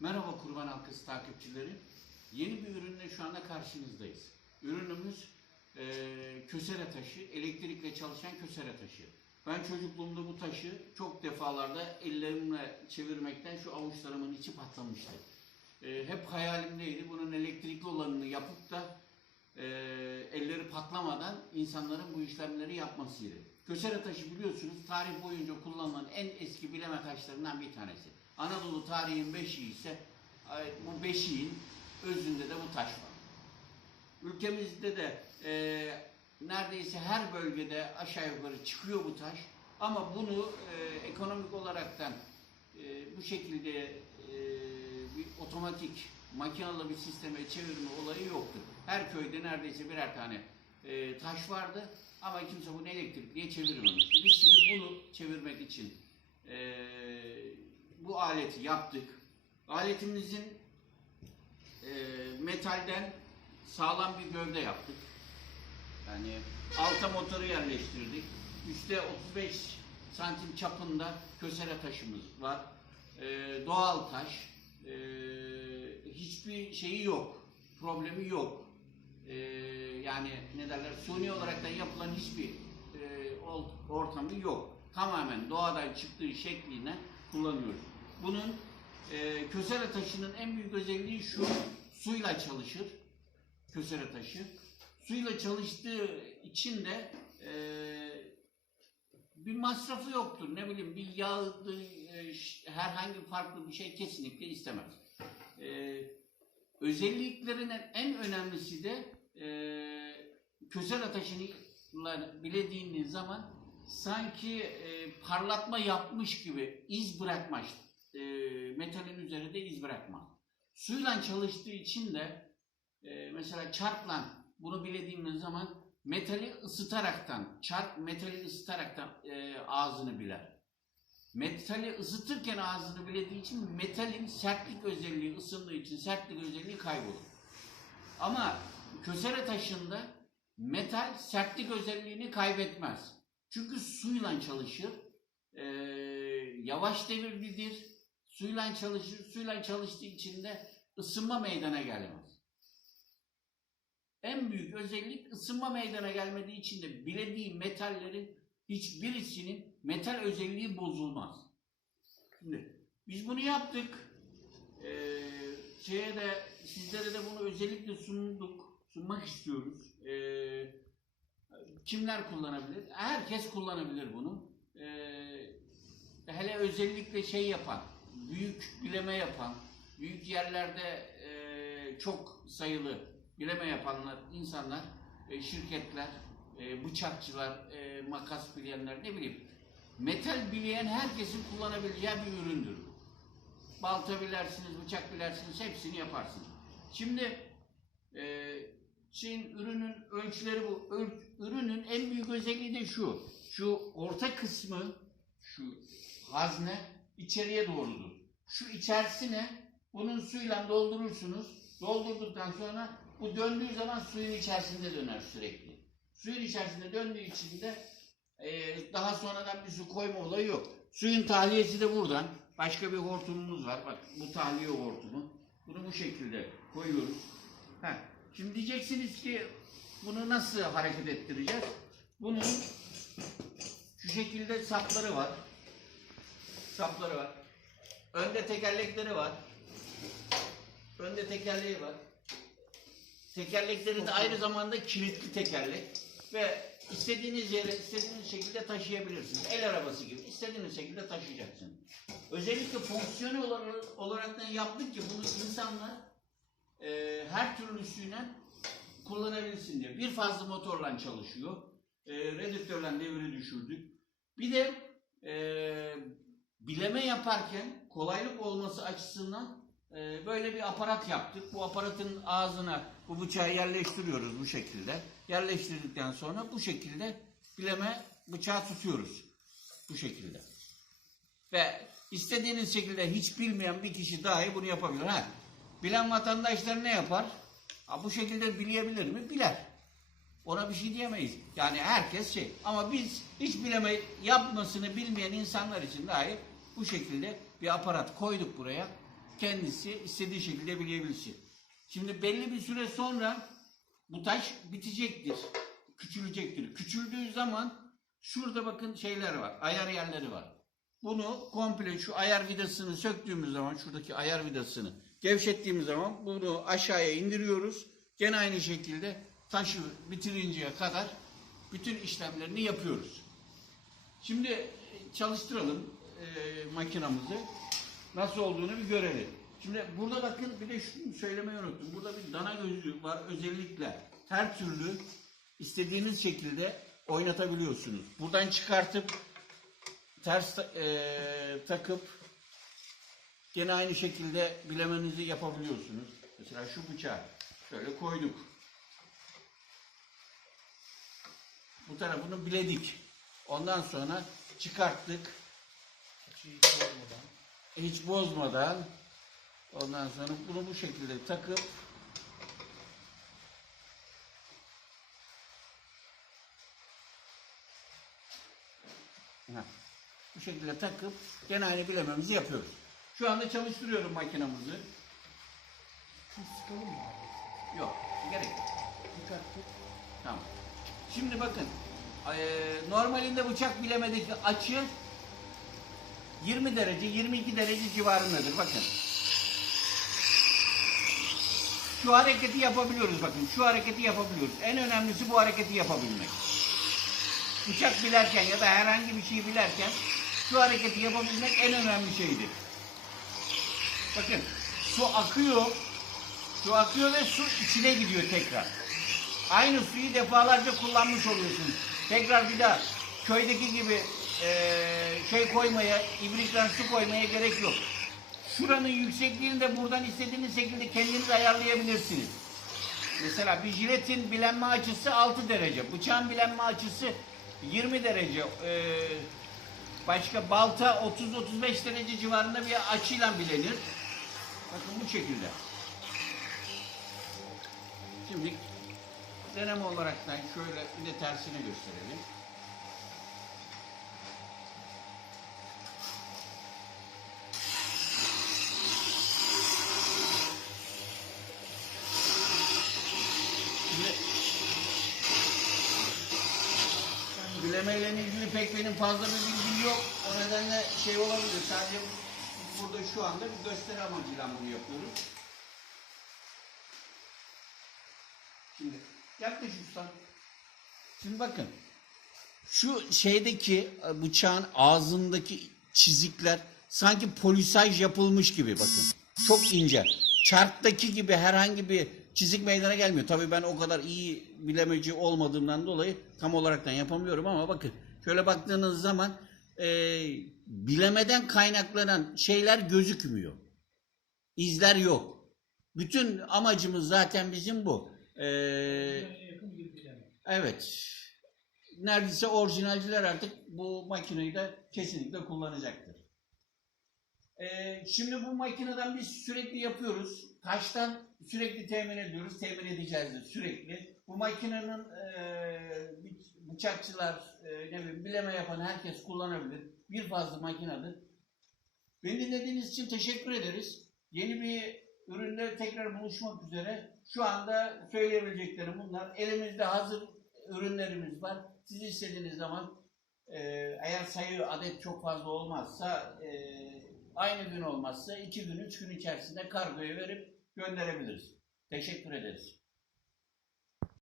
Merhaba Kurban Halkası takipçileri. Yeni bir ürünle şu anda karşınızdayız. Ürünümüz e, kösere taşı, elektrikle çalışan kösere taşı. Ben çocukluğumda bu taşı çok defalarda ellerimle çevirmekten şu avuçlarımın içi patlamıştı. E, hep hayalimdeydi bunun elektrikli olanını yapıp da e, elleri patlamadan insanların bu işlemleri yapmasıydı. Kösere taşı biliyorsunuz tarih boyunca kullanılan en eski bileme taşlarından bir tanesi. Anadolu tarihin beşiği ise bu beşiğin özünde de bu taş var. Ülkemizde de e, neredeyse her bölgede aşağı yukarı çıkıyor bu taş. Ama bunu e, ekonomik olaraktan e, bu şekilde e, bir otomatik makinalı bir sisteme çevirme olayı yoktur. Her köyde neredeyse birer tane e, taş vardı ama kimse bunu elektrikliye çevirmemişti. Biz şimdi bunu çevirmek için e, bu aleti yaptık. Aletimizin e, metalden sağlam bir gövde yaptık. Yani alta motoru yerleştirdik. Üste 35 santim çapında kösere taşımız var. E, doğal taş. E, hiçbir şeyi yok. Problemi yok. E, yani ne derler suni olarak da yapılan hiçbir e, ortamı yok. Tamamen doğadan çıktığı şekline kullanıyoruz. Bunun e, kösere taşının en büyük özelliği şu, suyla çalışır kösere taşı. Suyla çalıştığı için de e, bir masrafı yoktur. Ne bileyim bir yağdı, e, herhangi farklı bir şey kesinlikle istemez. E, özelliklerinin en önemlisi de e, kösere taşını bilediğiniz zaman sanki e, parlatma yapmış gibi iz bırakmaz. E, metalin üzerinde iz bırakmaz. Suyla çalıştığı için de e, mesela çarkla bunu bilediğimiz zaman metali ısıtaraktan, çark metali ısıtaraktan e, ağzını biler. Metali ısıtırken ağzını bilediği için metalin sertlik özelliği ısındığı için sertlik özelliği kaybolur. Ama kösere taşında metal sertlik özelliğini kaybetmez. Çünkü suyla çalışır. E, yavaş devirlidir. Suyla çalışır. Suyla çalıştığı için de ısınma meydana gelmez. En büyük özellik ısınma meydana gelmediği için de bilediği metallerin hiçbirisinin metal özelliği bozulmaz. Şimdi biz bunu yaptık. Ee, şeye de sizlere de bunu özellikle sunduk. Sunmak istiyoruz. Ee, kimler kullanabilir? Herkes kullanabilir bunu. Ee, hele özellikle şey yapan, büyük bileme yapan, büyük yerlerde e, çok sayılı bileme yapanlar, insanlar, e, şirketler, e, bıçakçılar, e, makas bileyenler ne bileyim. Metal bileyen herkesin kullanabileceği bir üründür. Balta bilersiniz, bıçak bilersiniz, hepsini yaparsınız. Şimdi e, şeyin ürünün ölçüleri bu. Öl- ürünün en büyük özelliği de şu. Şu orta kısmı, şu hazne içeriye doğrudur. Şu içerisine bunun suyla doldurursunuz. Doldurduktan sonra bu döndüğü zaman suyun içerisinde döner sürekli. Suyun içerisinde döndüğü için de e, daha sonradan bir su koyma olayı yok. Suyun tahliyesi de buradan. Başka bir hortumumuz var. Bak bu tahliye hortumu. Bunu bu şekilde koyuyoruz. Heh. Şimdi diyeceksiniz ki bunu nasıl hareket ettireceğiz? Bunun şu şekilde sapları var. Sapları var. Önde tekerlekleri var. Önde tekerleği var. Tekerlekleri de aynı zamanda kilitli tekerlek. Ve istediğiniz yere istediğiniz şekilde taşıyabilirsiniz. El arabası gibi istediğiniz şekilde taşıyacaksınız. Özellikle fonksiyonel olarak, olaraktan yaptık ki bunu insanlar e, her türlüsüyle kullanabilsin diye. Bir fazla motorla çalışıyor. E, redüktörle devri düşürdük. Bir de e, bileme yaparken kolaylık olması açısından e, böyle bir aparat yaptık. Bu aparatın ağzına bu bıçağı yerleştiriyoruz bu şekilde. Yerleştirdikten sonra bu şekilde bileme bıçağı tutuyoruz. Bu şekilde. Ve istediğiniz şekilde hiç bilmeyen bir kişi dahi bunu yapabilir. Ha, bilen vatandaşlar ne yapar? Ha, bu şekilde bilebilir mi? Biler. Ona bir şey diyemeyiz. Yani herkes şey. Ama biz hiç bileme yapmasını bilmeyen insanlar için dahi bu şekilde bir aparat koyduk buraya. kendisi istediği şekilde bilebilsin. Şimdi belli bir süre sonra bu taş bitecektir. Küçülecektir. Küçüldüğü zaman şurada bakın şeyler var. Ayar yerleri var. Bunu komple şu ayar vidasını söktüğümüz zaman şuradaki ayar vidasını gevşettiğimiz zaman bunu aşağıya indiriyoruz. Gene aynı şekilde taşı bitirinceye kadar bütün işlemlerini yapıyoruz. Şimdi çalıştıralım makinamızı. Nasıl olduğunu bir görelim. Şimdi burada bakın bir de şunu söylemeyi unuttum. Burada bir dana gözlüğü var. Özellikle her türlü istediğiniz şekilde oynatabiliyorsunuz. Buradan çıkartıp ters e, takıp gene aynı şekilde bilemenizi yapabiliyorsunuz. Mesela şu bıçağı şöyle koyduk. Bu tarafını biledik. Ondan sonra çıkarttık. Açıyı sormadan. Hiç bozmadan ondan sonra bunu bu şekilde takıp Heh. bu şekilde takıp gene aynı bilememizi yapıyoruz. Şu anda çalıştırıyorum makinamızı. Sıkalım mı? Yok, gerek yok. Tamam. Şimdi bakın. normalinde bıçak bilemedeki açı 20 derece, 22 derece civarındadır. Bakın. Şu hareketi yapabiliyoruz bakın. Şu hareketi yapabiliyoruz. En önemlisi bu hareketi yapabilmek. Bıçak bilerken ya da herhangi bir şey bilerken şu hareketi yapabilmek en önemli şeydir. Bakın su akıyor. Su akıyor ve su içine gidiyor tekrar. Aynı suyu defalarca kullanmış oluyorsunuz. Tekrar bir daha köydeki gibi şey koymaya, ibrikten su koymaya gerek yok. Şuranın yüksekliğini de buradan istediğiniz şekilde kendiniz ayarlayabilirsiniz. Mesela bir jiletin bilenme açısı 6 derece, bıçağın bilenme açısı 20 derece. Başka balta 30-35 derece civarında bir açıyla bilenir. Bakın bu şekilde. Şimdi deneme olaraktan şöyle bir de tersine gösterelim. Fazla bir bilgim yok. O nedenle şey olabilir. Sadece burada şu anda bir gösteri amacıyla bunu yapıyoruz. Şimdi yaklaş usta. Şimdi bakın. Şu şeydeki bıçağın ağzındaki çizikler sanki polisaj yapılmış gibi bakın. Çok ince. Çarktaki gibi herhangi bir çizik meydana gelmiyor. Tabii ben o kadar iyi bilemeci olmadığımdan dolayı tam olaraktan yapamıyorum ama bakın şöyle baktığınız zaman e, bilemeden kaynaklanan şeyler gözükmüyor. İzler yok. Bütün amacımız zaten bizim bu. Bileme. evet. Neredeyse orijinalciler artık bu makineyi de kesinlikle kullanacaktır. Ee, şimdi bu makineden biz sürekli yapıyoruz. Taştan sürekli temin ediyoruz. Temin edeceğiz de sürekli. Bu makinenin eee, bıçakçılar, eee, ne bileyim, bileme yapan herkes kullanabilir. Bir fazla makinedir. Beni dinlediğiniz için teşekkür ederiz. Yeni bir üründe tekrar buluşmak üzere. Şu anda söyleyebileceklerim bunlar. Elimizde hazır ürünlerimiz var. Siz istediğiniz zaman eee, eğer sayı adet çok fazla olmazsa eee, aynı gün olmazsa iki gün, üç gün içerisinde kargoya verip gönderebiliriz. Teşekkür ederiz.